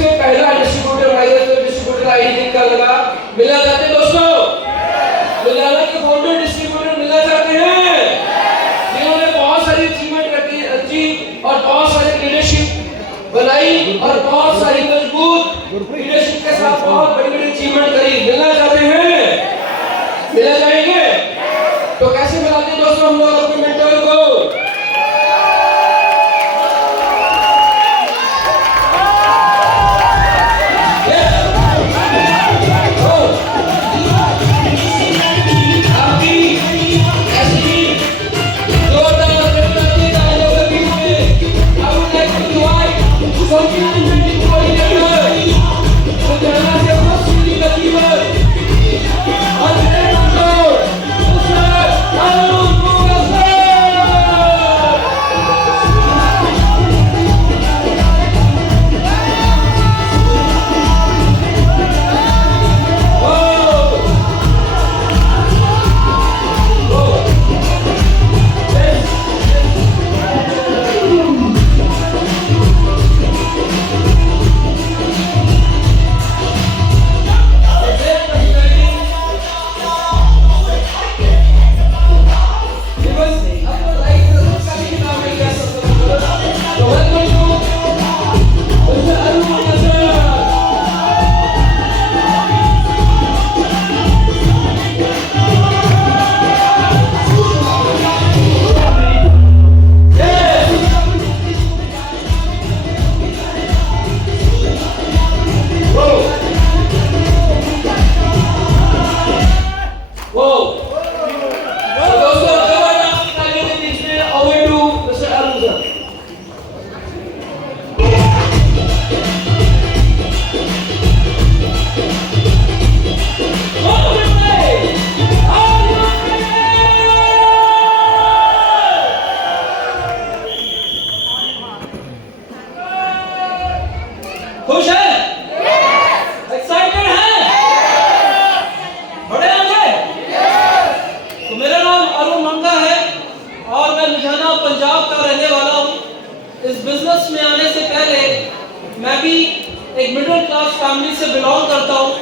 सबसे पहला distributor virus distributor ID का लगा मिला जाते हैं दोस्तों। लुधियाना के फाउंडर डिस्ट्रीब्यूटर मिला जाते हैं जिन्होंने बहुत सारी अचीवमेंट रखी और बहुत सारी लीडरशिप बनाई और बहुत सारी मजबूत लीडरशिप के साथ बहुत बड़ी बड़ी अचीवमेंट करी। मिलना चाहते हैं, मिला जाएंगे तो कैसे मिलाते हैं दोस्तों हम लोग अपने मेंटर को? खुश है? एक्साइटेड है? बड़े होंगे? तो मेरा नाम अरुण मंगा है और मैं लुधियाना पंजाब का रहने वाला हूँ। इस बिजनेस में आने से पहले मैं भी एक मिडिल क्लास फैमिली से बिलोंग करता हूँ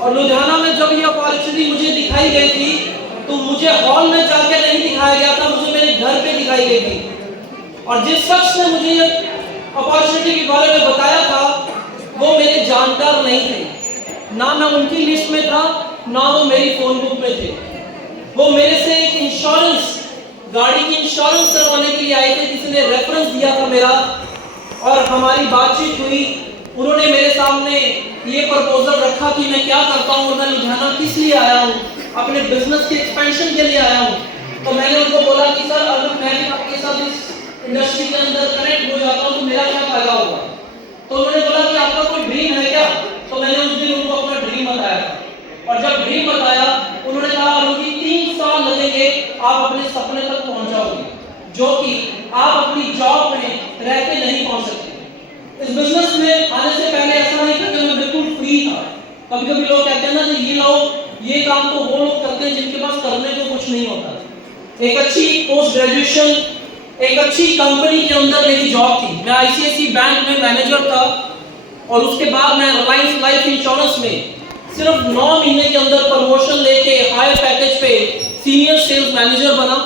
और लुधियाना में जब ये अपॉर्चुनिटी मुझे दिखाई गई थी तो मुझे हॉल में जाके नहीं दिखाया गया था, मुझे मेरे घर पे दिखाई गई थी। और जिस शख्स ने मुझे ये अपॉर्चुनिटी के बारे में बताया था वो मेरे जानकार नहीं थे, ना मैं उनकी लिस्ट में था ना वो मेरी फोन बुक में थे। वो मेरे से एक इंश्योरेंस, गाड़ी की इंश्योरेंस करवाने के लिए आए थे, किसी ने रेफरेंस दिया था मेरा और हमारी बातचीत हुई। उन्होंने मेरे सामने ये प्रपोजल रखा कि मैं क्या करता हूँ और मैं लुधियाना किस लिए आया हूँ, अपने बिजनेस के एक्सपेंशन के लिए आया हूँ। तो मैंने उनको बोला कि सर अगर मैं भी आपके साथ इस इंडस्ट्री के अंदर कनेक्ट हो जाता हूँ तो मेरा क्या फायदा होगा। तो उन्होंने बोला कि आपका कोई ड्रीम है क्या? तो मैंने उस दिन उनको अपना ड्रीम बताया और जब ड्रीम बताया उन्होंने कहा अरुण 3 साल लगेंगे आप अपने सपने तक पहुंच जाओगे, जो कि आप अपनी जॉब में रहते नहीं पहुंच सकते। इस बिजनेस में आने से पहले ऐसा नहीं था कि मैं बिल्कुल फ्री था। कभी कभी लोग कहते हैं ना कि ये लोग ये काम तो वो लोग करते हैं जिनके पास करने को कुछ नहीं होता। एक अच्छी पोस्ट ग्रेजुएशन, एक अच्छी कंपनी के अंदर मेरी जॉब थी। मैं आईसीआईसी बैंक में मैनेजर था और उसके बाद मैं रिलायंस लाइफ इंश्योरेंस में सिर्फ 9 महीने के अंदर प्रमोशन लेके हायर पैकेज पे सीनियर सेल्स मैनेजर बना।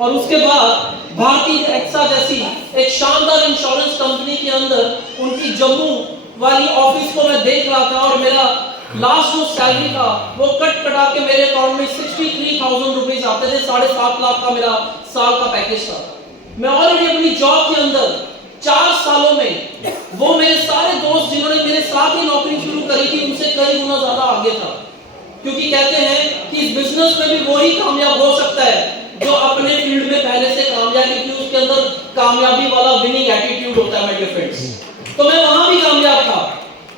और उसके बाद भारतीय एक्सा जैसी एक शानदार इंश्योरेंस कंपनी के अंदर उनकी जम्मू वाली ऑफिस को मैं देख रहा था और मेरा लास्ट जो सैलरी था वो कट कटा के मेरे अकाउंट में 63,000 रुपीज आते थे। 7.5 लाख का मेरा साल का पैकेज था। मैं ऑलरेडी अपनी जॉब के अंदर 4 सालों में वो मेरे सारे दोस्त जिन्होंने मेरे साथ ही नौकरी शुरू करी थी उनसे कई गुना ज्यादा आगे था। क्योंकि कहते हैं कि इस बिजनेस में भी वही कामयाब हो सकता है जो अपने फील्ड में पहले से कामयाब, क्योंकि उसके अंदर कामयाबी वाला विनिंग एटीट्यूड होता है मेरे फ्रेंड्स। तो मैं वहां भी कामयाब था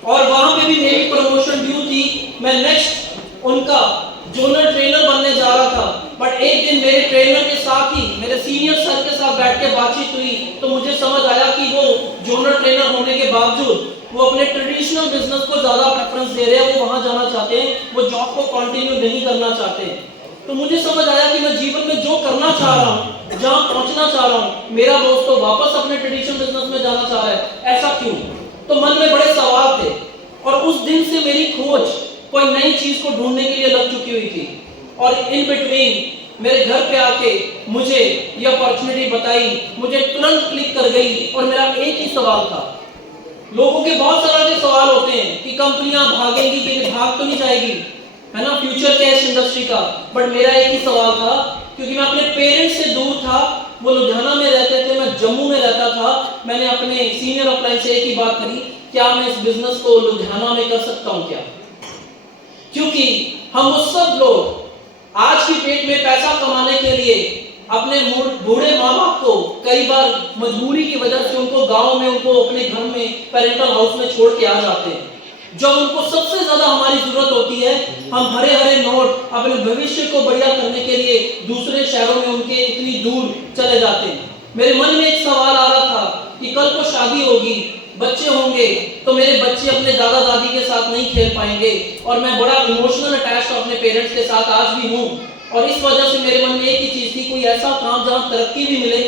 और वहां पे भी मेरी प्रमोशन ड्यू थी। मैं नेक्स्ट उनका जोनल ट्रेनर बनने जा रहा था। बट एक दिन मेरे ट्रेनर के साथ ही मेरे सीनियर सर के साथ बैठ के बातचीत हुई तो मुझे समझ आया कि वो जोनल ट्रेनर होने के बावजूद वो अपने ट्रेडिशनल बिजनेस को ज्यादा प्रेफरेंस दे रहे हैं, वो वहां जाना चाहते हैं, वो जॉब को कंटिन्यू नहीं करना चाहते। तो मुझे समझ आया कि मैं जीवन में जो करना चाह रहा हूँ, जहां पहुंचना चाह रहा हूँ, मेरा दोस्त तो वापस अपने ट्रेडिशनल बिजनेस में जाना चाह रहा है, ऐसा क्यों? तो मन में बड़े सवाल थे और उस दिन से मेरी खोज कोई नई चीज को ढूंढने के लिए लग चुकी हुई थी। और इन बिटवीन मेरे घर पे आके मुझे ये अपॉर्चुनिटी बताई, मुझे तुरंत क्लिक कर गई और मेरा एक ही सवाल था। लोगों के बहुत सारे सवाल होते हैं कि कंपनियां भागेंगी कि भाग तो नहीं जाएगी, है ना, फ्यूचर क्या है इस इंडस्ट्री का। बट मेरा एक ही सवाल था, क्योंकि मैं अपने पेरेंट्स से दूर था, वो लुधियाना में रहते थे, मैं जम्मू में रहता था। मैंने अपने सीनियर अपलाइन से एक ही बात करी, क्या मैं इस बिजनेस को लुधियाना में कर सकता हूं क्या? क्योंकि हम वो सब लोग आज की डेट में पैसा कमाने के लिए अपने बूढ़े माँ बाप को कई बार मजबूरी की वजह से उनको गांव में, उनको अपने घर में पेरेंटल हाउस में छोड़ के आ जाते हैं। जब उनको सबसे ज्यादा हमारी जरूरत होती है, हम हरे हरे नोट अपने भविष्य को बढ़िया करने के लिए दूसरे शहरों में उनके इतनी दूर चले जाते हैं। मेरे मन में एक सवाल आ रहा था कि कल को शादी होगी, बच्चे होंगे, तो मेरे बच्चे अपने दादा दादी के साथ नहीं खेल पाएंगे। और मैं बड़ा इमोशनल अटैच अपने पेरेंट्स के साथ आज भी हूँ। और इस वजह से मेरे मन में एक ही चीज थी, कोई ऐसा काम जहाँ तरक्की भी मिले,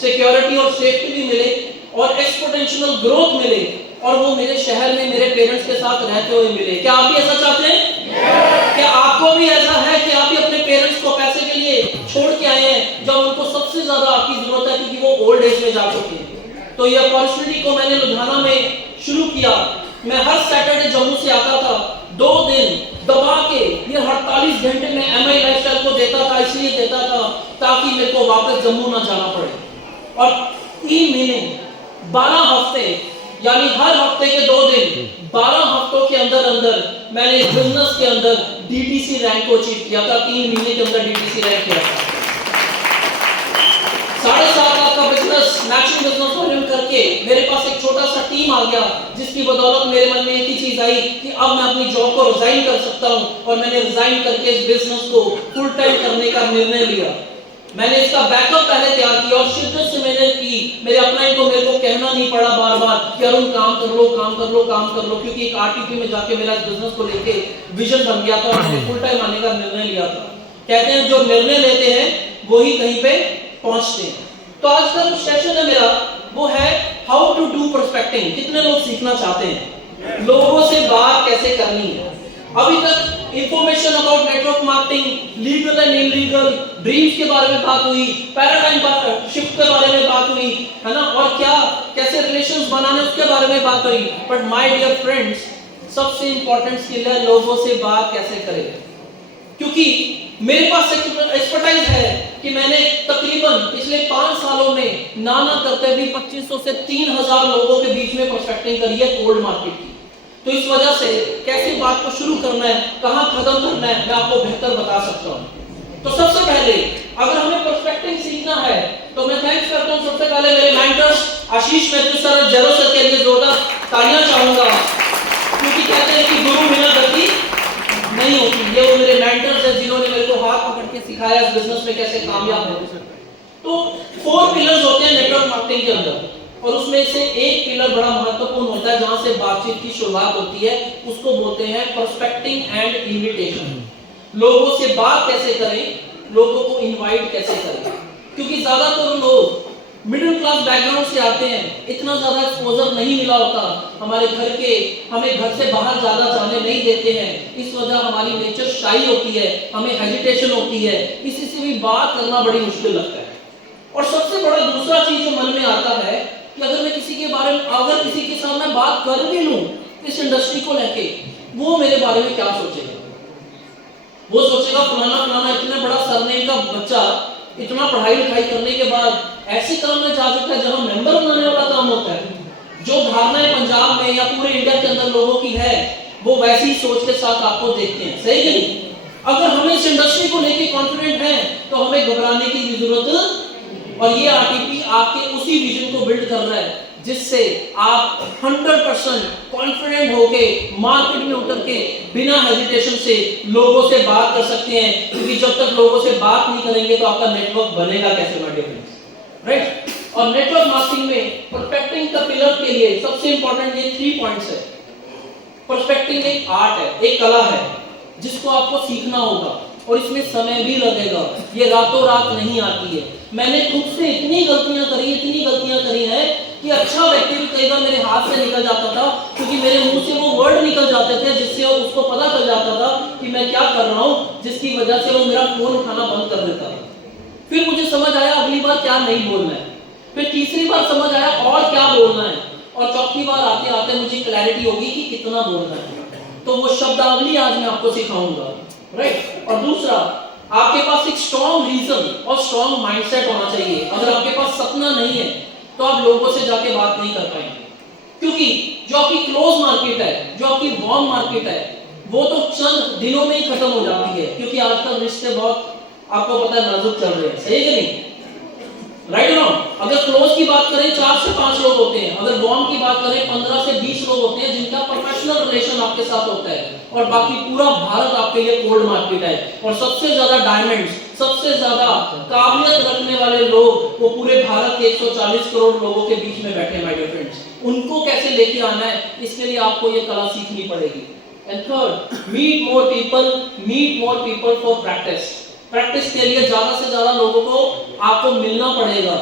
सिक्योरिटी और सेफ्टी भी मिले और एक्सपोनेंशियल ग्रोथ मिले, और वो मेरे शहर में मेरे पेरेंट्स के साथ रहते हुए मिले। क्या आप भी ऐसा चाहते हैं? क्या आपको भी ऐसा है कि आप भी अपने पेरेंट्स को पैसे के लिए छोड़ के आए हैं जब उनको सबसे ज्यादा आपकी जरूरत है, क्योंकि वो ओल्ड एज में जा चुके हैं? तो ये अपॉर्चुनिटी को मैंने लुधियाना में शुरू किया। मैं हर सैटरडे जम्मू से आता था, 2 दिन दबा के ये 48 घंटे में एमआई लाइफस्टाइल को देता था, इसलिए देता था ताकि मेरे को वापस जम्मू ना जाना पड़े। और 3 महीने 12 हफ्ते, यानी हर हफ्ते के 2 दिन 12 हफ्तों के अंदर अंदर मैंने इस बिजनेस के अंदर डीटीसी रैंक को अचीव किया था। 3 महीने के अंदर डीटीसी रैंक किया था। 7.5 लाख का बिजनेस मैचिंग बिजनेस वॉल्यूम करके मेरे पास एक छोटा सा टीम आ गया, जिसकी बदौलत मेरे मन में एक ही चीज आई कि अब मैं अपनी जॉब को रिजाइन कर सकता हूं। और मैंने रिजाइन करके इस बिजनेस को फुल टाइम करने का निर्णय लिया। मैंने इसका बैकअप पहले तैयार किया और शिद्दत से मैंने की। मेरे अपलाइन को मेरे को कहना नहीं पड़ा बार बार कि अरुण काम कर लो, काम कर लो, काम कर लो, क्योंकि एक आरटीपी में जाके मेरा बिजनेस को लेके विजन बन गया था और मैंने फुल टाइम आने का निर्णय लिया था। कहते हैं जो निर्णय लेते हैं वही कहीं पे पहुंचते हैं। तो आज का जो सेशन है मेरा, वो है हाउ टू डू प्रोस्पेक्टिंग। कितने लोग सीखना चाहते हैं लोगों से बात कैसे करनी है? अभी तक information about network marketing, legal and illegal, dreams के बारे में बात हुई, पैराडाइम शिफ्ट के बारे में बात हुई, है ना, और क्या कैसे रिलेशंस बनाने उसके बारे में बात हुई। बट माय डियर फ्रेंड्स, सबसे इंपॉर्टेंट स्किल है लोगों से बात कैसे करें। क्योंकि मेरे पास एक्सपर्टाइज है कि मैंने तकरीबन पिछले 5 सालों में ना करते भी 2500 से 3000 लोगों के बीच में प्रोस्पेक्टिंग करी है कोल्ड मार्केट की। तो इस वजह से कैसे बात को शुरू करना है, कहां खत्म करना है, मैं आपको बेहतर बता सकता हूं। तो सबसे पहले अगर हमें प्रोस्पेक्टिंग सीखना है तो मैं थैंक्स करता हूं सबसे पहले मेरे मेंटर्स आशीष मैथ्यू सर, जेरो सर के लिए जोरदार तालियां चाहूंगा, क्योंकि कहते हैं कि गुरु बिना गति नहीं होती। ये वो मेरे मेंटर्स हैं जिन्होंने मेरे को हाथ पकड़ के सिखाया इस बिजनेस में कैसे कामयाब हो। तो 4 पिलर्स होते हैं नेटवर्क मार्केटिंग के अंदर, और उसमें से एक पिलर बड़ा महत्वपूर्ण होता है जहां से बातचीत की शुरुआत होती है, उसको बोलते हैं प्रोस्पेक्टिंग एंड इनविटेशन। लोगों से बात कैसे करें, लोगों को इनवाइट कैसे करें। क्योंकि ज्यादातर लोग मिडिल क्लास बैकग्राउंड से आते हैं, इतना ज्यादा एक्सपोजर नहीं मिला होता, हमारे घर के हमें घर से बाहर ज्यादा जाने नहीं देते हैं, इस वजह हमारी नेचर शाई होती है, हमें हेजिटेशन होती है, किसी से भी बात करना बड़ी मुश्किल लगता है। और सबसे बड़ा दूसरा चीज जो मन में आता है कि अगर मैं किसी के बारे में, अगर किसी के साथ मैं बात कर भी लूं इस इंडस्ट्री को लेके, वो मेरे बारे में क्या सोचेगा। वो सोचेगा फलाना इतना बड़ा सरनेम का बच्चा इतना पढ़ाई लिखाई करने के बाद ऐसे काम में जा चुका है जहां मेंबर बनाने वाला काम होता है। जो धारणाएं पंजाब में या पूरे इंडिया के अंदर लोगों की है, वो वैसी सोच के साथ आपको देखते हैं, सही नहीं? अगर हम इस इंडस्ट्री को लेके कॉन्फिडेंट हैं तो हमें घबराने की भी जरूरत। और ये आरटीपी आपके उसी विजन को बिल्ड कर रहा है जिससे आप 100% कॉन्फिडेंट होके मार्केट में उतर के बिना हेजिटेशन से लोगों से बात कर सकते हैं। क्योंकि जब तक लोगों से बात नहीं करेंगे तो आपका नेटवर्क बनेगा कैसे, माय डियर फ्रेंड्स, राइट? और नेटवर्क मार्केटिंग में प्रोस्पेक्टिंग का पिलर के लिए सबसे इंपॉर्टेंट ये 3 पॉइंट्स है। प्रोस्पेक्टिंग एक आर्ट है, एक कला है जिसको आपको सीखना होगा और इसमें समय भी लगेगा, ये रातों रात नहीं आती है। मैंने खुद से इतनी गलतियां करी हैं कि अच्छा व्यक्ति भी कई बार मेरे हाथ से निकल जाता था, क्योंकि मेरे मुंह से वो वर्ड निकल जाते थे जिससे उसको पता चल जाता था कि मैं क्या कर रहा हूँ, जिसकी वजह से वो मेरा फोन उठाना बंद कर देता था। फिर मुझे समझ आया अगली बार क्या नहीं बोलना है, फिर तीसरी बार समझ आया और क्या बोलना है, और चौथी बार आते आते मुझे क्लैरिटी होगी कि कितना बोलना है। तो वो शब्दावली आज मैं आपको सिखाऊंगा, राइट। और दूसरा, आपके पास एक स्ट्रॉन्ग रीजन और स्ट्रॉन्ग माइंडसेट होना चाहिए। अगर आपके पास सपना नहीं है तो आप लोगों से जाके बात नहीं कर पाएंगे, क्योंकि जो आपकी क्लोज मार्केट है, जो आपकी वार्म मार्केट है, वो तो चंद दिनों में ही खत्म हो जाती है, क्योंकि आजकल रिश्ते बहुत आपको पता है नाजुक चल रहे हैं, सही है कि नहीं, राइट नो। अगर क्लोज की बात करें 4 से 5 लोग होते हैं, अगर वार्म की बात करें 15 से 20 लोग होते हैं जिनका प्रोफेशनल रिलेशन आपके साथ होता है, और बाकी पूरा भारत आपके लिए कोल्ड मार्केट है। और सबसे ज्यादा डायमंड्स, सबसे ज्यादा काबिलियत रखने वाले लोग वो पूरे भारत के 140 करोड़ लोगों के बीच में बैठे हैं माय डियर फ्रेंड्स। उनको कैसे लेके आना है, इसके लिए आपको ये कला सीखनी पड़ेगी। And third, meet more people for practice. Practice के लिए ज्यादा से ज्यादा लोगों को आपको मिलना पड़ेगा,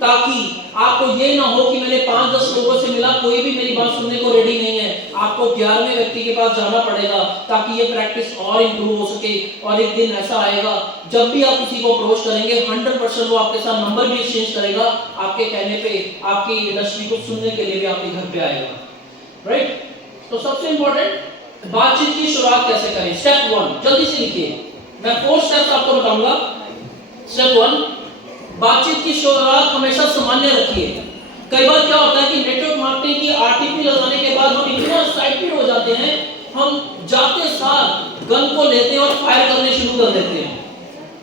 ताकि आपको ये ना हो कि मैंने 5-10 लोगों से मिला, कोई भी मेरी बात सुनने को रेडी नहीं है। आपको 11वें व्यक्ति के पास जाना पड़ेगा, ताकि ये प्रैक्टिस और इंप्रूव हो सके। और एक दिन ऐसा आएगा जब भी आप किसी को अप्रोच करेंगे 100% वो आपके साथ नंबर भी एक्सचेंज करेगा, आपके कहने पे आपकी इंडस्ट्री को सुनने के लिए भी आपके घर पे आएगा, राइट। तो सबसे इंपॉर्टेंट, बातचीत की शुरुआत कैसे करें। स्टेप 1 जल्दी से लिखिए, मैं 4 स्टेप्स आपको बताऊंगा। स्टेप 1, बातचीत की शुरुआत हमेशा सामान्य रखिए। कई बार क्या होता है कि नेटवर्क मार्केटिंग की आरटीपी लगाने के बाद हम इतना एक्साइटेड हो जाते हैं, हम जाते सार गन को लेते हैं और फायर करने शुरू कर देते हैं।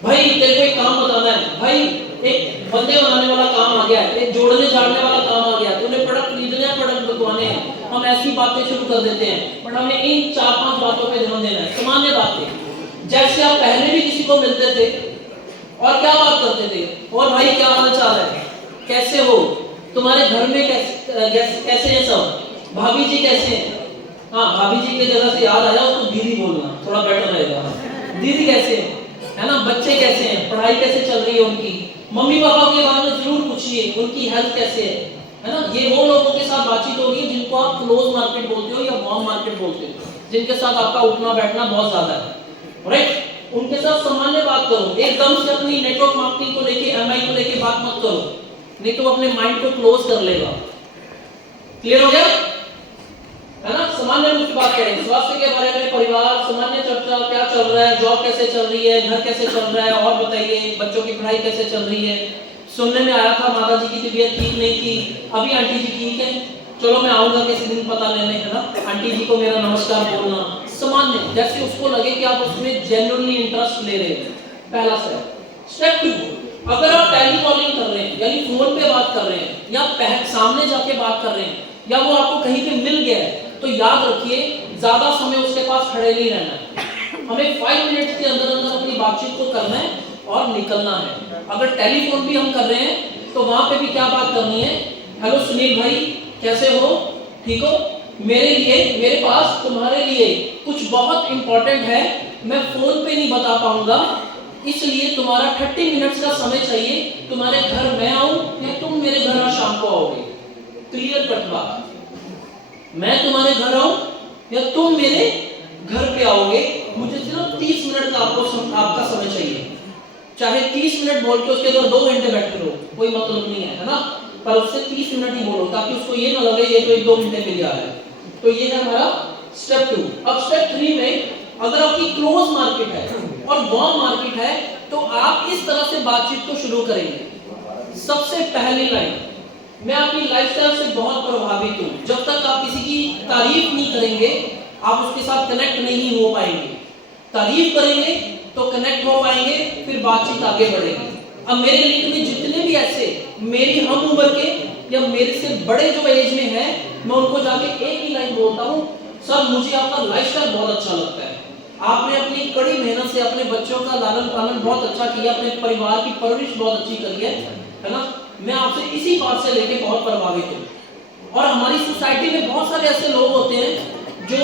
भाई तेरे को एक काम बताना है, भाई एक बंदे बनाने वाला काम आ गया है, एक जोड़ने झाड़ने वाला काम आ गया, तूने प्रोडक्ट खरीदने हैं, प्रोडक्ट बिकवाने हैं। हम ऐसी बातें शुरू कर देते हैं, बट हमें इन 4-5 बातों पे ध्यान देना है। सामान्य बातें, जैसे आप पहले भी किसी को मिलते थे और क्या बात करते थे, और भाई क्या हाल चाल है, कैसे हो, तुम्हारे घर में कैसे हैं सब, भाभी जी कैसे हैं। हाँ, भाभी जी की जगह से याद आया उसको दीदी बोलना थोड़ा बेटर रहेगा। दीदी कैसे है ना, बच्चे कैसे हैं, पढ़ाई कैसे चल रही है उनकी, मम्मी पापा के बारे में जरूर पूछिए, उनकी हेल्थ कैसे है ना। ये वो लोगों के साथ बातचीत होगी जिनको आप क्लोज मार्केट बोलते हो या वार्म मार्केट बोलते हो, जिनके साथ आपका उठना बैठना बहुत ज्यादा है, राइट। उनके साथ सामान्य बात करो, एकदम से अपनी नेटवर्क मार्केटिंग को लेके, एमआई को लेके बात मत करो, नहीं तो अपने माइंड को क्लोज कर लेगा। क्लियर हो गया है ना। सामान्य रूप से बात करें, स्वास्थ्य के बारे में, परिवार, सामान्य चर्चा, क्या चल रहा है, जॉब कैसे चल रही है, घर कैसे चल रहा है, और बताइए बच्चों की पढ़ाई कैसे चल रही है। सुनने में आया था माता जी की तबीयत ठीक नहीं थी, अभी आंटी जी ठीक है, चलो मैं आऊंगा किसी दिन पता लेने, है ना, आंटी जी को मेरा नमस्कार बोलना। सामान्य, जैसे उसको लगे कि आप उसमें जेन्युइनली इंटरेस्ट ले रहे हैं, पहला स्टेप। स्टेप 2, अगर आप टेलीकॉलिंग कर रहे हैं, यानी फोन पे बात कर रहे हैं, या सामने जाके बात कर रहे हैं, या वो आपको कहीं पे मिल गया है, तो याद रखिए ज्यादा समय उसके पास खड़े नहीं रहना है। हमें 5 मिनट के अंदर अंदर अपनी बातचीत को करना है और निकलना है। अगर टेलीफोन भी हम कर रहे हैं तो वहां पे भी क्या बात करनी है, हेलो सुनील भाई कैसे हो, ठीक हो, मेरे लिए, मेरे पास तुम्हारे लिए कुछ बहुत इंपॉर्टेंट है, मैं फोन पे नहीं बता पाऊंगा, इसलिए तुम्हारा 30 मिनट्स का समय चाहिए, तुम्हारे घर मैं आऊं या तुम मेरे घर आज शाम को आओगे। क्लियर कट बात, मैं तुम्हारे घर आऊं या तुम मेरे घर पे आओगे, मुझे सिर्फ 30 मिनट का आपका समय चाहिए। चाहे 30 मिनट बोल के उसके अंदर 2 घंटे बैठे रहो, कोई मतलब नहीं है ना, पर उससे 30 मिनट ही बोलो, ताकि उसको ये ना लगे ये तो 1-2 घंटे मिल जा रहा है। तो ये है हमारा स्टेप 2। अब स्टेप 3 में अगर आपकी क्लोज मार्केट है और वार्म मार्केट है, तो आप इस तरह से बातचीत को शुरू करेंगे। सबसे पहली लाइन, मैं अपनी लाइफस्टाइल से बहुत प्रभावित हूं। जब तक आप किसी की तारीफ नहीं करेंगे, आप उसके साथ कनेक्ट नहीं हो पाएंगे। तारीफ करेंगे तो कनेक्ट हो पाएंगे, फिर बातचीत आगे बढ़ेगी। अब मेरे लिंक में जितने भी ऐसे मेरी हम उम्र के या मेरे से बड़े जो एज में है, मैं उनको जाके एक ही लाइन बोलता हूँ, सर मुझे आपका लाइफस्टाइल बहुत अच्छा लगता है, आपने अपनी कड़ी मेहनत से अपने बच्चों का लालन पालन बहुत अच्छा किया, अपने परिवार की परवरिश बहुत अच्छी करी है ना, मैं आपसे इसी बात से लेके बहुत प्रभावित हूँ। और हमारी सोसाइटी में बहुत सारे ऐसे लोग होते हैं जो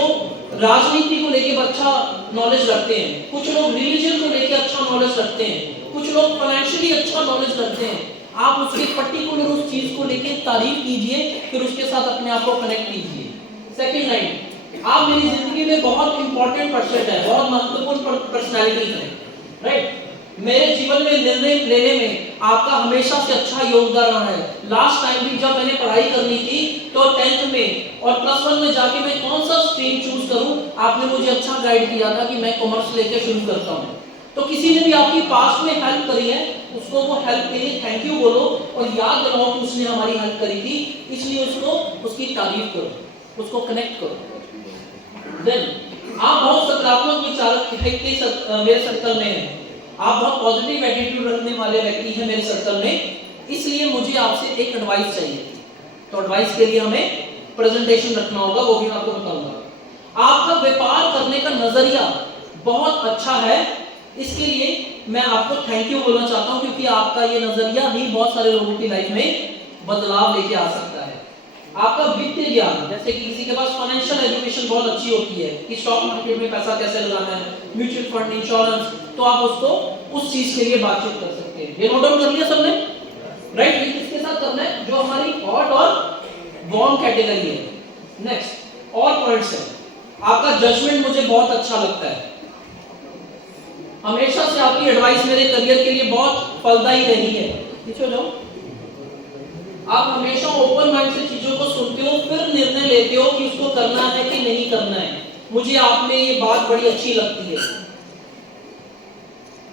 राजनीति को लेके अच्छा नॉलेज रखते हैं, कुछ लोग रिलीजन को लेके अच्छा नॉलेज रखते हैं, कुछ लोग फाइनेंशियली अच्छा नॉलेज रखते हैं। आप उसके पर्टिकुलर उस चीज को लेके तारीफ कीजिए, फिर उसके साथ अपने आप को कनेक्ट कीजिए। सेकंड लाइन, आप मेरी जिंदगी में बहुत इंपॉर्टेंट पर्सन है, बहुत महत्वपूर्ण पर्सनालिटी है, राइट। मेरे जीवन में निर्णय लेने में आपका हमेशा से अच्छा योगदान रहा है। लास्ट टाइम भी जब मैंने पढ़ाई करनी थी तो 10th में और +1 में जाके मैं कौन सा स्ट्रीम चूज करूं, आपने मुझे अच्छा गाइड किया था कि मैं कॉमर्स लेके शुरू करता हूं। तो किसी ने भी आपकी पास्ट में हेल्प करी है, उसको वो हेल्प के लिए थैंक यू बोलो और याद दिलाओ कि उसने हमारी हेल्प करी थी, इसलिए उसको उसकी तारीफ करो, उसको कनेक्ट करो। देन आप बहुत सकारात्मक विचारक मेरे सर्कल में हैं, आप बहुत पॉजिटिव एटीट्यूड रखने वाले व्यक्ति हैं मेरे सर्कल में, इसलिए मुझे आपसे एक एडवाइस चाहिए। तो एडवाइस के लिए हमें प्रेजेंटेशन रखना होगा, वो भी मैं आपको बताऊंगा। आपका व्यापार करने का नजरिया बहुत अच्छा है, इसके लिए मैं आपको थैंक यू बोलना चाहता हूं, क्योंकि आपका ये नजरिया ही बहुत सारे लोगों की लाइफ में बदलाव लेके आ सकता है। आपका वित्तीय ज्ञान, जैसे कि किसी के पास फाइनेंशियल एजुकेशन बहुत अच्छी होती है कि स्टॉक मार्केट में पैसा कैसे लगाना है, म्यूचुअल फंड, इंश्योरेंस, तो आप उसको उस चीज के लिए बातचीत कर सकते हैं। ये नोट डाउन कर लिया सबने, राइट। ये किसके साथ करना है, जो हमारी हॉट और वार्म कैटेगरी है। नेक्स्ट और पॉइंट्स है, आपका जजमेंट मुझे बहुत अच्छा लगता है, हमेशा से आपकी एडवाइस मेरे करियर के लिए बहुत फलदायी रही है। पीछे हो जाओ। आप हमेशा ओपन माइंड से चीजों को सुनते हो, फिर निर्णय लेते हो कि उसको करना है कि नहीं करना है। मुझे आप में ये बात बड़ी अच्छी लगती है।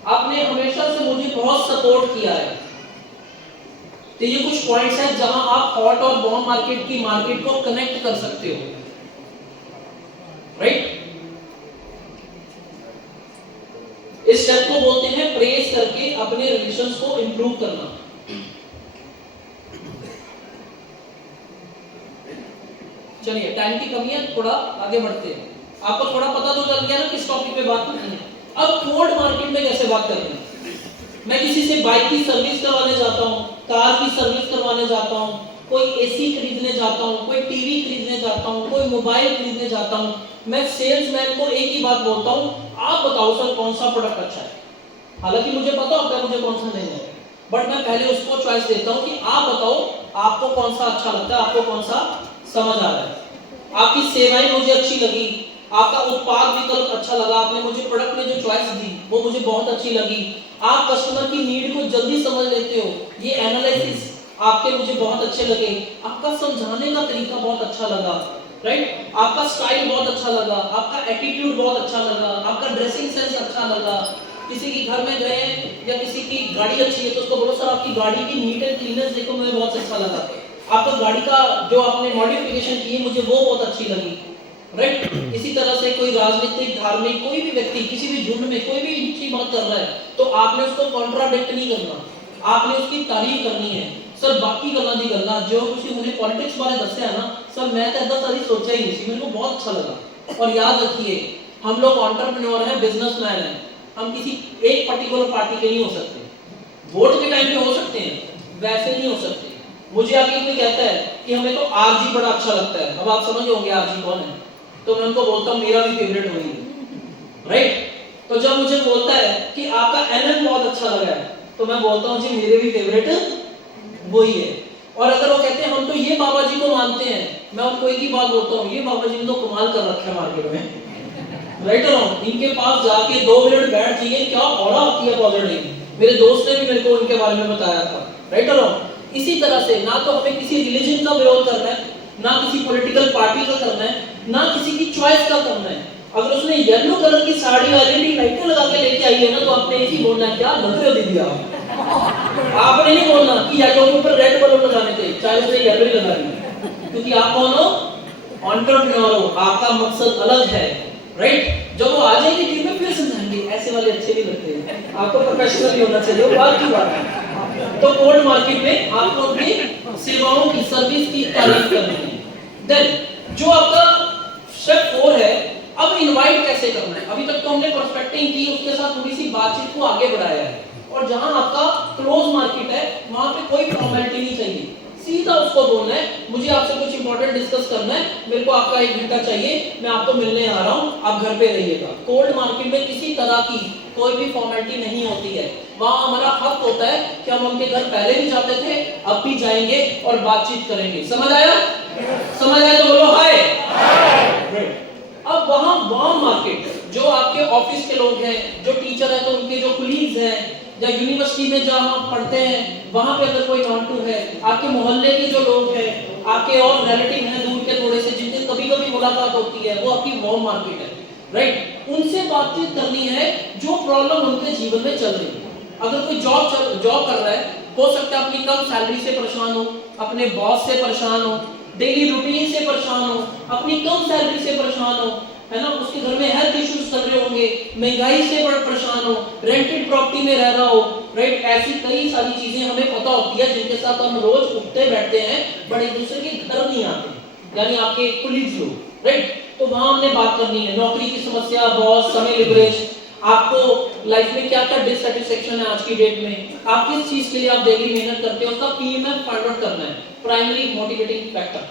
आपने हमेशा से मुझे बहुत सपोर्ट किया है। तो ये कुछ पॉइंट्स हैं जहां आप हॉट और बॉम्ब मार्केट की मार्केट को कनेक्ट कर सकते हो, राइट। इस स्टेप को बोलते हैं प्रेस करके अपने रिलेशंस को इंप्रूव करना। चलिए, टाइम की कमी है, थोड़ा आगे बढ़ते हैं। आपको थोड़ा पता तो चल गया ना किस टॉपिक पे बात करनी है। अब कोल्ड मार्केट में कैसे बात करनी है। मैं किसी से बाइक की सर्विस करवाने जाता हूँ, कार की सर्विस करवाने जाता हूँ, कोई एसी खरीदने जाता हूँ, कोई टीवी खरीदने जाता हूँ, कोई मोबाइल खरीदने जाता हूँ, मैं सेल्समैन को एक ही बात बोलता हूँ, आप बताओ सर कौन सा प्रोडक्ट अच्छा है। हालांकि मुझे पता होता है मुझे कौन सा नहीं है, बट मैं पहले उसको चॉइस देता हूँ कि आप बताओ आपको कौन सा अच्छा लगता है, आपको कौन सा समझ आ रहा है। आपकी सेवाएं मुझे अच्छी लगी, आपका उत्पाद विकल्प अच्छा लगा, आपने मुझे प्रोडक्ट में जो चॉइस दी वो मुझे बहुत अच्छी लगी। आप कस्टमर की नीड को जल्दी समझ लेते हो, ये एनालिसिस आपके मुझे बहुत अच्छे लगे। आपका समझाने का तरीका बहुत अच्छा लगा, राइट। आपका स्टाइल बहुत अच्छा लगा, आपका एटीट्यूड बहुत अच्छा लगा, आपका ड्रेसिंग सेंस अच्छा लगा। किसी के घर में गए या किसी की गाड़ी अच्छी है तो उसको बोलो सर आपकी गाड़ी की नीट एंड क्लीननेस देखो मुझे बहुत अच्छा लगा, आपका गाड़ी का जो आपने मॉडिफिकेशन की है मुझे वो बहुत अच्छी लगी, राइट। इसी तरह से कोई राजनीतिक, धार्मिक, कोई भी व्यक्ति किसी भी झुंड में कोई भी अच्छी बात कर रहा है तो आपने उसको कॉन्ट्राडिक्ट नहीं करना, आपने उसकी तारीफ करनी है। सर बाकी गल्ला दी गल्ला जो तुसी मुझे पॉलिटिक्स बारे दस्या ना सर, मैं तो इतना सारी सोचा ही नहीं, मेरे को बहुत अच्छा लगा। और याद रखिए हम लोग एंटरप्रेन्योर हैं, बिजनेसमैन हैं, हम किसी एक पर्टिकुलर पार्टी के नहीं हो सकते। वोट के टाइम पे हो सकते हैं, वैसे नहीं हो सकते। मुझे आगे कोई कहता है कि हमें तो आरजी बड़ा अच्छा लगता है, अब आप समझ होंगे आरजी कौन है, तो मैं उनको बोलता हूँ मेरा भी फेवरेट वही है, राइट। तो जब मुझे बोलता है कि आपका एनएन बहुत अच्छा लगा है तो मैं बोलता हूँ जी मेरे भी फेवरेट वही है। और अगर वो कहते हैं हम तो ये बाबा जी को मानते हैं, मैं उनको एक ही बात बोलता हूँ ये बाबा जी ने तो कमाल कर रखा है मार्केट में, राइट। इनके पास जाके 2 मिनट बैठ जाइए, क्या ऑरा आती है पॉजिटिव। मेरे दोस्त ने भी मेरे को इनके बारे में बताया था, राइट। इसी तरह से ना तो हमें किसी रिलीजन का विरोध करना है, ना किसी पॉलिटिकल पार्टी का करना है, ना किसी की चॉइस का करना है। अगर उसने येलो कलर की साड़ी वाली लाइटें लगा के लेके आई है ना तो आपने एक ही बोलना है क्या लग रहे हो दीदी आप। आपने नहीं बोलना कि येलो के ऊपर रेड बल्ब लगाने थे, चाहे उसने येलो ही लगा ली, क्योंकि आप कौन हो, एंटरप्रेन्योर हो, आपका मकसद अलग है, राइट। जब वो आ जाएगी टीम में फिर समझाएंगे ऐसे वाले अच्छे नहीं लगते, आपको प्रोफेशनल ही होना चाहिए, वो बात की बात है। तो कोल्ड मार्केट में आपको अपनी सेवाओं की, सर्विस की तारीफ करनी है। देन जो आपका स्टेप 4 है, अब इनवाइट कैसे करना है। अभी तक तो हमने प्रोस्पेक्टिंग की, उसके साथ थोड़ी सी बातचीत को आगे बढ़ाया है, और जहां आपका क्लोज मार्केट है वहां पे कोई फॉर्मेलिटी नहीं चाहिए, सीधा उसको बोलना है मुझे आपसे कुछ इंपॉर्टेंट डिस्कस करना है, मेरे को आपका 1 घंटा चाहिए, मैं आपको मिलने आ रहा हूं, आप घर पे रहिएगा। कोल्ड मार्केट में किसी तरह की कोई भी फॉर्मेलिटी नहीं होती है। वहाँ हमारा हक होता है कि हम उनके घर पहले भी जाते थे, अब भी जाएंगे और बातचीत करेंगे। समझ आया? समझ आया तो बोलो हाय। अब वहाँ वार्म मार्केट, जो आपके ऑफिस के लोग हैं, जो टीचर है तो उनके जो कुलीग्स हैं, या यूनिवर्सिटी में जहाँ पढ़ते हैं वहाँ पे अगर कोई नॉन टू है, आपके मोहल्ले के जो लोग हैं, आपके और रिलेटिव हैं दूर के थोड़े से, जिनसे कभी कभी मुलाकात होती है, वो आपकी वार्म मार्केट है, राइट? उनसे बातचीत करनी है जो प्रॉब्लम उनके जीवन में चल रही है। अगर कोई जॉब कर रहा है, हो सकता है अपनी कम सैलरी से परेशान हो, अपने बॉस से परेशान हो, डेली रूटीन से परेशान हो, अपनी कम सैलरी से परेशान हो, है ना? उसके घर में हेल्थ इश्यूज चल रहे होंगे, महंगाई से बड़ा परेशान हो, रेंटेड प्रॉपर्टी में रह रहा हो, राइट? ऐसी कई सारी चीजें हमें पता होती है जिनके साथ हम रोज उठते बैठते हैं, बट एक दूसरे के घर नहीं आते, यानी आपके कुलीग्स लोग, राइट? तो वहां हमने बात करनी है नौकरी की समस्या, बॉस, समय लिवरेज, आपको लाइफ में क्या क्या डिससैटिस्फैक्शन है आज की डेट में, आप किस चीज के लिए आप डेली मेहनत करते हो, उसका पीएमएफ फाइंड आउट करना है, प्राइमरी मोटिवेटिंग फैक्टर,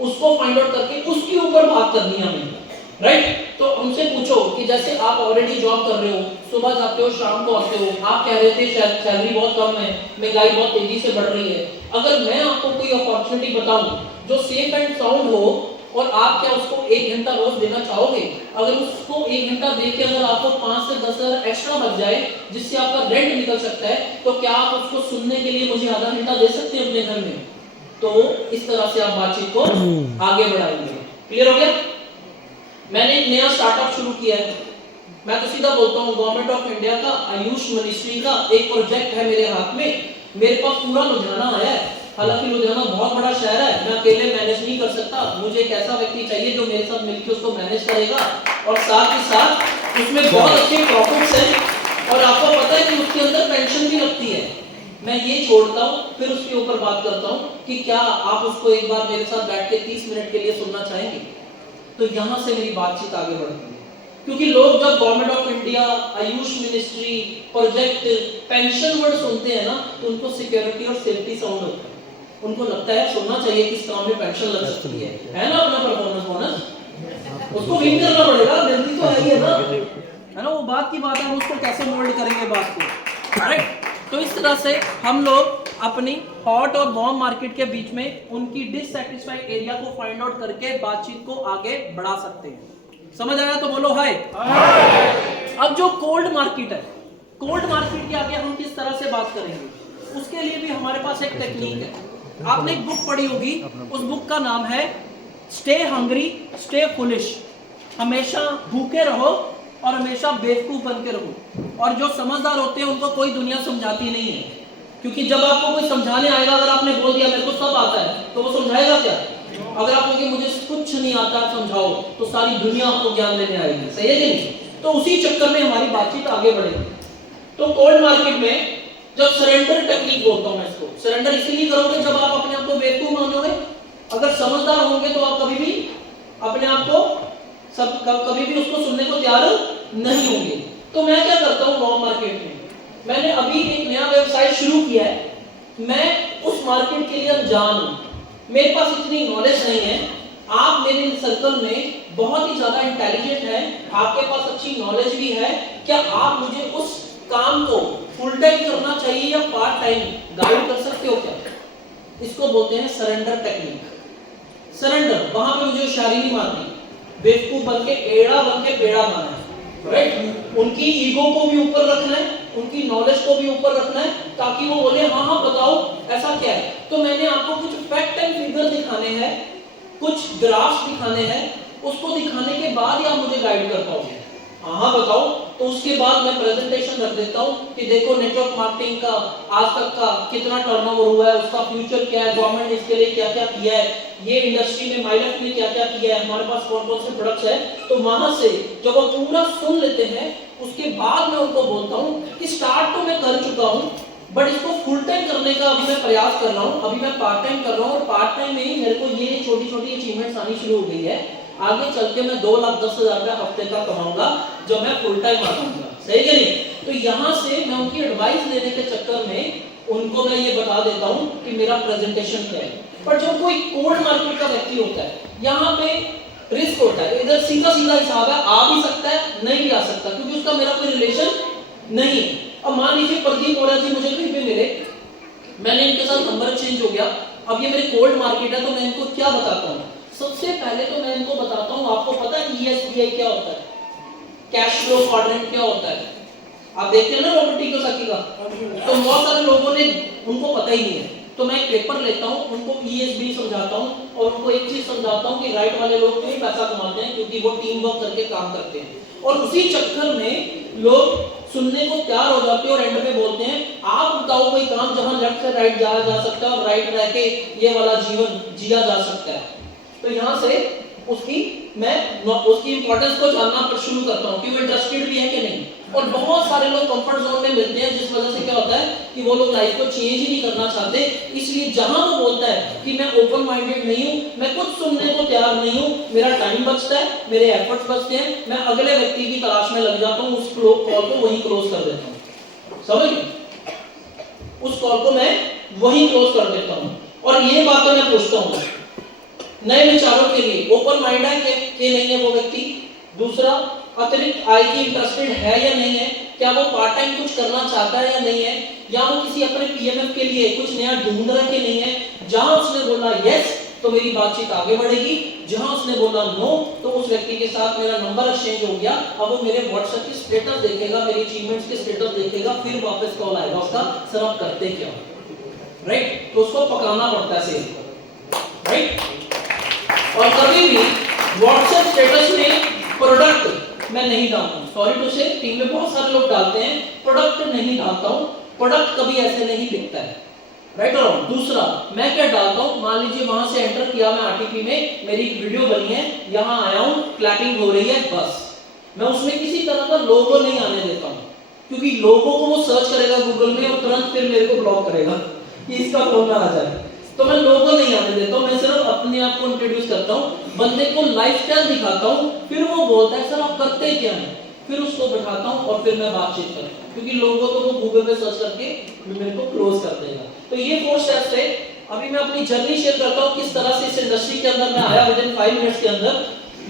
उसको फाइंड आउट करके उसके ऊपर बात करनी है हमें, राइट? तो उनसे पूछो कि जैसे आप ऑलरेडी जॉब कर रहे हो, सुबह जाते हो शाम को आते हो, आप कह रहे थे सैलरी बहुत कम है, महंगाई बहुत तेजी से बढ़ रही है, अगर मैं आपको कोई अपॉर्चुनिटी बताऊं जो सेफ एंड साउंड हो, और आप क्या उसको 1 घंटा रोज देना चाहोगे? अगर उसको 1 घंटा देके अगर आपको 5 से 10 हजार एक्स्ट्रा बच जाए जिससे आपका रेंट निकल सकता है, तो क्या आप उसको सुनने के लिए मुझे आधा घंटा दे सकते हैं अपने घर में? तो इस तरह से आप बातचीत को आगे बढ़ाएंगे। क्लियर हो गया? मैंने एक नया स्टार्टअप शुरू किया है, मैं तो सीधा बोलता हूँ, गवर्नमेंट ऑफ इंडिया का आयुष मिनिस्ट्री का एक प्रोजेक्ट है मेरे हाथ में, मेरे पास पूरा लुधियाना आया है, हालांकि लुधियाना बहुत बड़ा शहर है, मैं अकेले मैनेज नहीं कर सकता, मुझे एक ऐसा व्यक्ति चाहिए जो मेरे साथ मिलकर उसको मैनेज करेगा, और साथ ही साथ उसमें बहुत अच्छे प्रॉफिट्स हैं, और आपको पता है कि उसके अंदर पेंशन भी लगती है। मैं ये छोड़ता हूँ, फिर उसके ऊपर बात करता हूँ कि क्या आप उसको एक बार मेरे साथ बैठ के 30 मिनट के लिए सुनना चाहेंगे? तो यहाँ से मेरी बातचीत आगे बढ़ती है, क्योंकि लोग जब government of India, Ayush ministry, project, pension word सुनते हैं ना, तो उनको सिक्योरिटी और सेफ्टी साउंड होता है, उनको लगता है सुनना चाहिए किस काम में पेंशन लग सकती है ना? अपना परफॉर्मेंस बोनस उसको विन करना पड़ेगा, मिलती तो है ही है ना? वो बात की बात है, हम उसको कैसे मोल्ड करेंगे बात को, राइट? तो इस तरह से हम लोग अपनी हॉट और वार्म मार्केट के बीच में उनकी डिससैटिस्फाइड एरिया को फाइंड आउट करके बातचीत को आगे बढ़ा सकते हैं। समझ आया तो बोलो हाय। अब जो कोल्ड मार्केट है, कोल्ड मार्केट के आगे हम किस तरह से बात करेंगे, उसके लिए भी हमारे पास एक टेक्निक है। आपने एक बुक पढ़ी होगी, उस बुक का नाम है स्टे हंग्री स्टे फुलिश, हमेशा भूखे रहो और हमेशा बेवकूफ बन के रहो। और जो समझदार होते हैं उनको कोई दुनिया समझाती नहीं है, क्योंकि जब आपको कोई समझाने आएगा, अगर आपने बोल दिया मेरे को सब आता है, तो वो समझाएगा क्या? अगर आप कहोगे मुझे कुछ नहीं आता समझाओ, तो सारी दुनिया आपको ज्ञान देने आएगी, सही है कि नहीं? तो उसी चक्कर में हमारी बातचीत आगे बढ़ेगी। तो कोल्ड मार्केट में जब सरेंडर टेक्निक बोलता हूं मैं इसको, सरेंडर इसीलिए करोगे जब आप अपने आप को बेवकूफ मानोगे। अगर समझदार होंगे तो आप कभी भी अपने आप को कभी भी उसको सुनने को तैयार नहीं होंगे। तो मैं क्या करता हूँ वार्म मार्केट में, मैंने अभी एक नया व्यवसाय शुरू किया है, मैं उस मार्केट के लिए अनजान हूँ, मेरे पास इतनी नॉलेज नहीं है। आप मेरे सर्कल में बहुत ही ज्यादा इंटेलिजेंट हैं, आपके पास अच्छी नॉलेज भी है, क्या आप मुझे उस काम को फुल टाइम करना चाहिए या पार्ट टाइम गाइड कर सकते हो क्या? इसको बोलते हैं सरेंडर टेक्निक। सरेंडर, वहां पे मुझे होशियारी नहीं मारनी, बेवकूफ बन के एड़ा बन के पेड़ा बना है, राइट? उनकी ईगो को भी ऊपर रखना है, उनकी नॉलेज को भी ऊपर रखना है, ताकि वो बोले हाँ हाँ बताओ ऐसा क्या है। तो मैंने आपको कुछ फैक्ट एंड फिगर दिखाने हैं, कुछ ग्राफ्स दिखाने हैं, उसको दिखाने के बाद ही आप मुझे गाइड कर पाओगे। हाँ बताओ, तो उसके बाद मैं प्रेजेंटेशन रख देता हूँ कि देखो नेटवर्क मार्केटिंग का आज तक का कितना टर्नओवर हुआ है, उसका फ्यूचर क्या है, गवर्नमेंट ने इसके लिए क्या क्या किया है, ये इंडस्ट्री में माइलफ ने क्या क्या किया है, हमारे पास कौन कौन से प्रोडक्ट्स है। तो वहां से जब वो पूरा सुन लेते हैं, उसके बाद मैं उनको बोलता हूँ कि स्टार्ट तो मैं कर चुका हूँ, बट इसको फुल टाइम करने का अभी मैं प्रयास कर रहा हूँ, अभी मैं पार्ट टाइम कर रहा हूँ, और पार्ट टाइम में ही मेरे को ये छोटी छोटी अचीवमेंट्स आनी शुरू हो गई है। आगे चल के मैं 2,10,000 रुपया हफ्ते का कमाऊंगा जब मैं फुल टाइम आ जाऊंगा, सही है नहीं? तो यहाँ से मैं उनकी एडवाइस लेने के चक्कर में उनको मैं ये बता देता हूँ कि मेरा प्रेजेंटेशन क्या है। पर जो कोई कोल्ड मार्केट का व्यक्ति होता है, यहाँ पे रिस्क होता है, इधर सीधा सीधा हिसाब है, आ भी सकता है नहीं भी आ सकता, क्योंकि उसका मेरा कोई रिलेशन नहीं। अब मान लीजिए प्रदीप बोरा जी मुझे कहीं पे मिले, मैंने इनके साथ नंबर चेंज हो गया, अब ये मेरी कोल्ड मार्केट है, तो मैं इनको क्या बताता हूँ? सबसे पहले तो मैं इनको बताता हूँ, आपको पता है ESBI क्या होता है, कैश फ्लो क्वाड्रेंट क्या होता है? आप देखते हैं ना रॉबर्ट कियोसाकी का, तो बहुत सारे लोगों ने उनको पता ही नहीं है। तो मैं एक पेपर लेता हूँ, उनको ESBI समझाता हूँ और उनको एक चीज समझाता हूँ कि राइट वाले लोग क्यों पैसा कमाते हैं, क्योंकि वो टीम वर्क करके काम करते हैं। और उसी चक्कर में लोग सुनने को तैयार हो जाते हैं और एंड में बोलते हैं आप बताओ कोई काम जहां लेफ्ट से राइट जाया जा सकता है और राइट रह के ये वाला जीवन जिया जा सकता है। तो यहां से मैं उसकी इंपॉर्टेंस को जानना शुरू करता हूं कि वो इंटरेस्टेड भी है कि नहीं। और बहुत सारे लोग कंफर्ट जोन में मिलते हैं, जिस वजह से क्या होता है कि वो लोग लाइफ को चेंज ही नहीं करना चाहते। इसलिए जहां वो बोलता है कि मैं ओपन माइंडेड नहीं हूं, मैं कुछ सुनने को तैयार नहीं हूं, मेरा टाइम बचता है, मेरे एफर्ट्स बचते हैं, मैं अगले व्यक्ति की तलाश में लग जाता हूं, उस कॉल को वहीं क्लोज कर देता हूं। समझ गए? उस कॉल को मैं वहीं क्लोज कर देता हूं। और ये बातें मैं पूछता हूं नए विचारों के लिए, ओपन माइंड है कि नहीं है वो व्यक्ति। दूसरा, अतिरिक्त आय की इंटरेस्टेड है या नहीं है, क्या वो पार्ट टाइम कुछ करना चाहता है या नहीं है, या वो किसी अपने PMF के लिए कुछ नया ढूंढ रहा है कि नहीं है। जहां उसने बोला यस तो मेरी बातचीत आगे बढ़ेगी, जहां उसने बोला नो तो उस व्यक्ति के साथ मेरा नंबर एक्सचेंज हो गया। अब वो मेरे व्हाट्सएप की स्टेटस देखेगा, मेरी अचीवमेंट्स के स्टेटस देखेगा, फिर वापस कॉल आएगा उसका, सर आप करते क्या, राइट? तो उसको पकाना पड़ता है सेल को, राइट? और कभी भी व्हाट्सएप स्टेटस में प्रोडक्ट मैं नहीं डालता हूं। सॉरी टू से, टीम में बहुत सारे लोग डालते हैं, प्रोडक्ट नहीं डालता हूं। प्रोडक्ट कभी ऐसे नहीं दिखता है, राइट और रॉन्ग? दूसरा, मैं क्या डालता हूं, मान लीजिए वहां से एंटर किया मैं RTP में, मेरी एक वीडियो बनी है, यहां आया हूं, क्लैपिंग हो रही है, बस मैं उसमें किसी तरह का लोगो नहीं आने देता हूं, क्योंकि लोगो को वो सर्च करेगा गूगल में और तुरंत फिर मेरे को ब्लॉक करेगा कि इसका फोन ना आ जाए। तो मैं लोगो नहीं आने देता हूं, मैं सिर्फ अपने आप को इंट्रोड्यूस करता हूं, बंदे को लाइफस्टाइल दिखाता हूं, फिर वो बोलता है सर आप करते क्या हैं, फिर उसको बैठाता हूं और फिर मैं बातचीत करता हूं, क्योंकि लोगों तो वो गूगल पे सर्च करके मेरे को क्लोज कर देगा। तो ये 4 स्टेप्स है। अभी मैं अपनी जर्नी शेयर करता हूं किस तरह से इस इंडस्ट्री के अंदर मैं आया। विद इन 5 मिनट्स के अंदर